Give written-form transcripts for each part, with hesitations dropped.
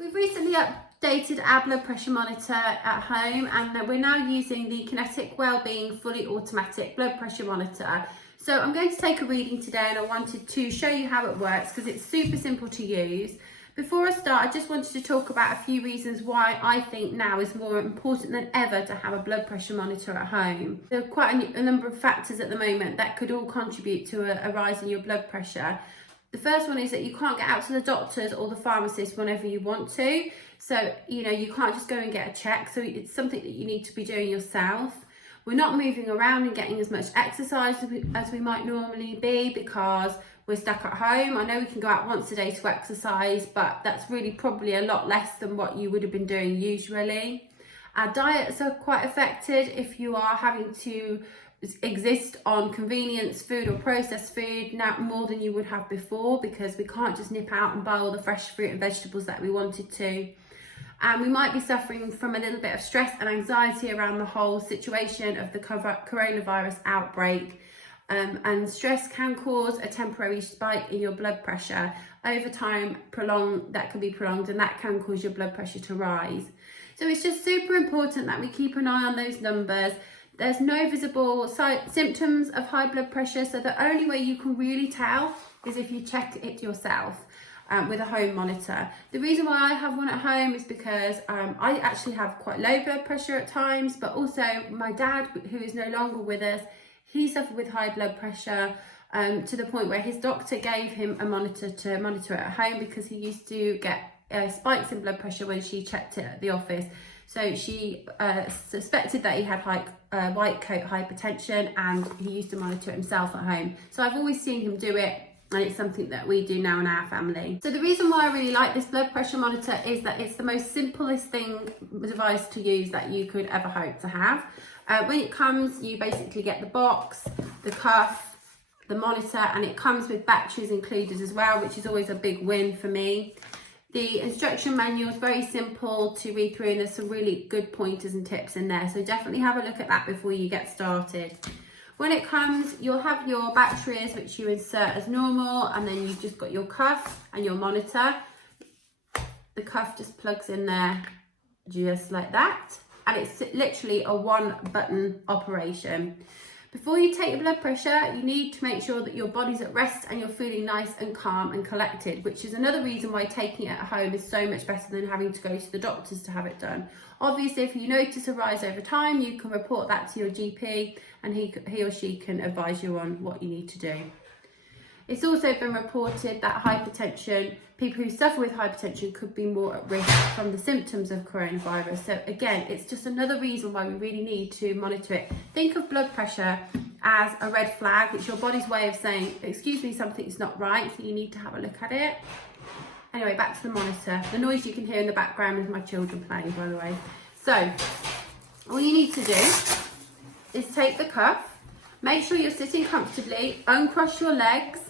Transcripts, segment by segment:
We've recently updated our blood pressure monitor at home, and we're now using the Kinetik Wellbeing fully automatic blood pressure monitor. So I'm going to take a reading today, and I wanted to show you how it works because it's super simple to use. Before I start, I just wanted to talk about a few reasons why I think now is more important than ever to have a blood pressure monitor at home. There are quite a number of factors at the moment that could all contribute to a rise in your blood pressure. The first one is that you can't get out to the doctors or the pharmacist whenever you want to. So, you can't just go and get a check. So it's something that you need to be doing yourself. We're not moving around and getting as much exercise as we might normally be because we're stuck at home. I know we can go out once a day to exercise, but that's really probably a lot less than what you would have been doing usually. Our diets are quite affected if you are having to exist on convenience food or processed food now more than you would have before, because we can't just nip out and buy all the fresh fruit and vegetables that we wanted to. And we might be suffering from a little bit of stress and anxiety around the whole situation of the coronavirus outbreak. And stress can cause a temporary spike in your blood pressure. Over time, that can be prolonged, and that can cause your blood pressure to rise. So it's just super important that we keep an eye on those numbers. There's no visible symptoms of high blood pressure, so the only way you can really tell is if you check it yourself with a home monitor. The reason why I have one at home is because I actually have quite low blood pressure at times, but also my dad, who is no longer with us, he suffered with high blood pressure to the point where his doctor gave him a monitor to monitor it at home because he used to get spikes in blood pressure when she checked it at the office. So she suspected that he had white coat hypertension, and he used to monitor it himself at home. So I've always seen him do it, and it's something that we do now in our family. So the reason why I really like this blood pressure monitor is that it's the most simplest device to use that you could ever hope to have. When it comes, you basically get the box, the cuff, the monitor, and it comes with batteries included as well, which is always a big win for me. The instruction manual is very simple to read through, and there's some really good pointers and tips in there. So definitely have a look at that before you get started. When it comes, you'll have your batteries, which you insert as normal, and then you've just got your cuff and your monitor. The cuff just plugs in there just like that. And it's literally a one button operation. Before you take your blood pressure, you need to make sure that your body's at rest and you're feeling nice and calm and collected, which is another reason why taking it at home is so much better than having to go to the doctors to have it done. Obviously, if you notice a rise over time, you can report that to your GP, and he or she can advise you on what you need to do. It's also been reported that people who suffer with hypertension could be more at risk from the symptoms of coronavirus. So again, it's just another reason why we really need to monitor it. Think of blood pressure as a red flag. It's your body's way of saying, excuse me, something's not right, so you need to have a look at it. Anyway, back to the monitor. The noise you can hear in the background is my children playing, by the way. So all you need to do is take the cuff. Make sure you're sitting comfortably, uncross your legs,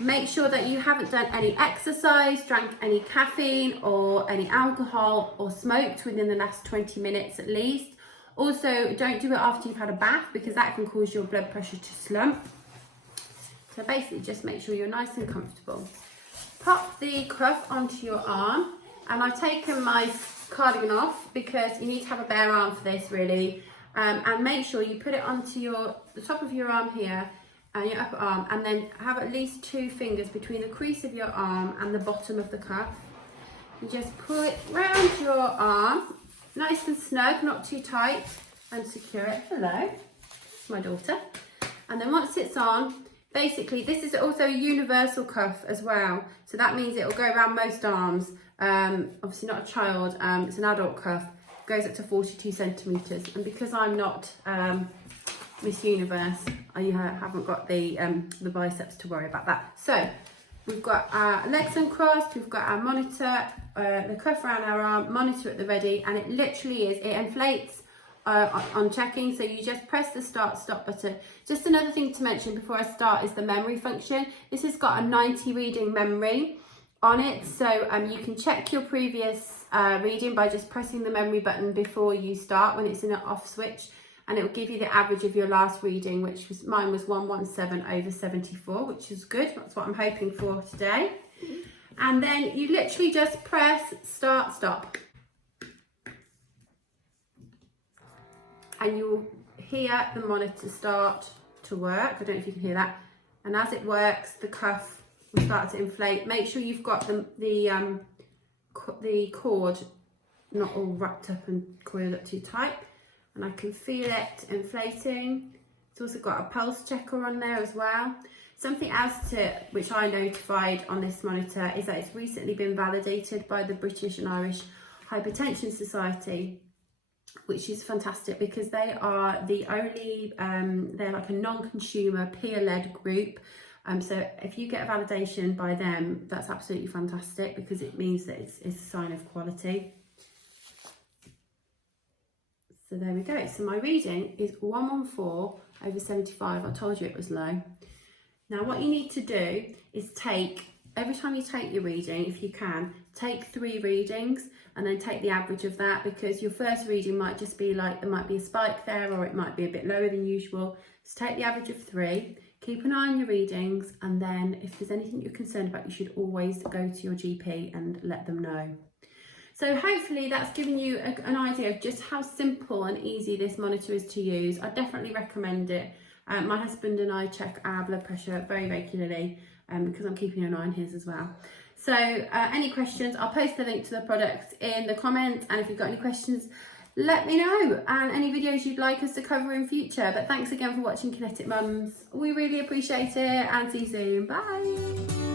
make sure that you haven't done any exercise, drank any caffeine or any alcohol, or smoked within the last 20 minutes at least. Also, don't do it after you've had a bath because that can cause your blood pressure to slump. So basically just make sure you're nice and comfortable. Pop the cuff onto your arm, and I've taken my cardigan off because you need to have a bare arm for this really. And make sure you put it onto the top of your arm here and your upper arm, and then have at least 2 fingers between the crease of your arm and the bottom of the cuff. And just pull it round your arm, nice and snug, not too tight, and secure it. Hello, my daughter. And then once it's on, basically this is also a universal cuff as well. So that means it'll go around most arms. Obviously not a child, it's an adult cuff. Goes up to 42 centimetres, and because I'm not Miss Universe, I haven't got the biceps to worry about that. So we've got our legs uncrossed, we've got our monitor, the cuff around our arm, monitor at the ready, and it literally is, it inflates on checking, so you just press the stop button. Just another thing to mention before I start is the memory function. This has got a 90 reading memory on it, so you can check your previous reading by just pressing the memory button before you start when it's in an off switch, and it will give you the average of your last reading, which was mine was 117/74, which is good. That's what I'm hoping for today. And then you literally just press start, stop. And you'll hear the monitor start to work. I don't know if you can hear that. And as it works, the cuff will start to inflate. Make sure you've got the cord not all wrapped up and coiled up too tight. And I can feel it inflating. It's also got a pulse checker on there as well. Something else which I notified on this monitor is that it's recently been validated by the British and Irish Hypertension Society, which is fantastic because they are the only, they're like a non-consumer peer-led group. So if you get a validation by them, that's absolutely fantastic because it means that it's a sign of quality. So there we go. So my reading is 114/75. I told you it was low. Now what you need to do is every time you take your reading, if you can, take 3 readings and then take the average of that, because your first reading might just be like, there might be a spike there or it might be a bit lower than usual. So take the average of 3, keep an eye on your readings, and then if there's anything you're concerned about, you should always go to your GP and let them know. So hopefully that's given you an idea of just how simple and easy this monitor is to use. I definitely recommend it. My husband and I check our blood pressure very regularly because I'm keeping an eye on his as well. So any questions, I'll post the link to the product in the comments, and if you've got any questions, let me know, and any videos you'd like us to cover in future. But thanks again for watching Kinetik Mums. We really appreciate it, and see you soon. Bye.